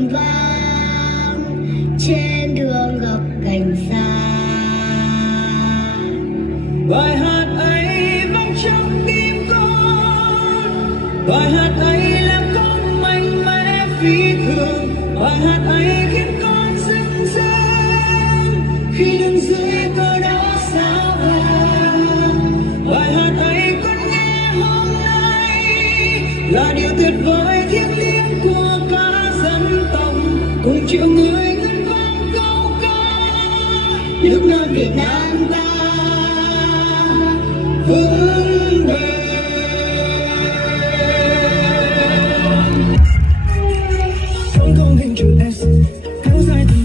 rộn vang trên đường gập cành xa. Bài hát ấy vang trong tim con, bài hát ấy làm con mạnh mẽ phi thường, bài hát ấy khiến con dưng dưng khi đứng dưới cờ đỏ sao vàng. Bài hát ấy con nghe hôm nay là điều tuyệt vời thiêng liêng của cả dân tộc, cùng triệu người ngân vang câu ca nước non Việt Nam ta vững bền. Trong con hình chữ S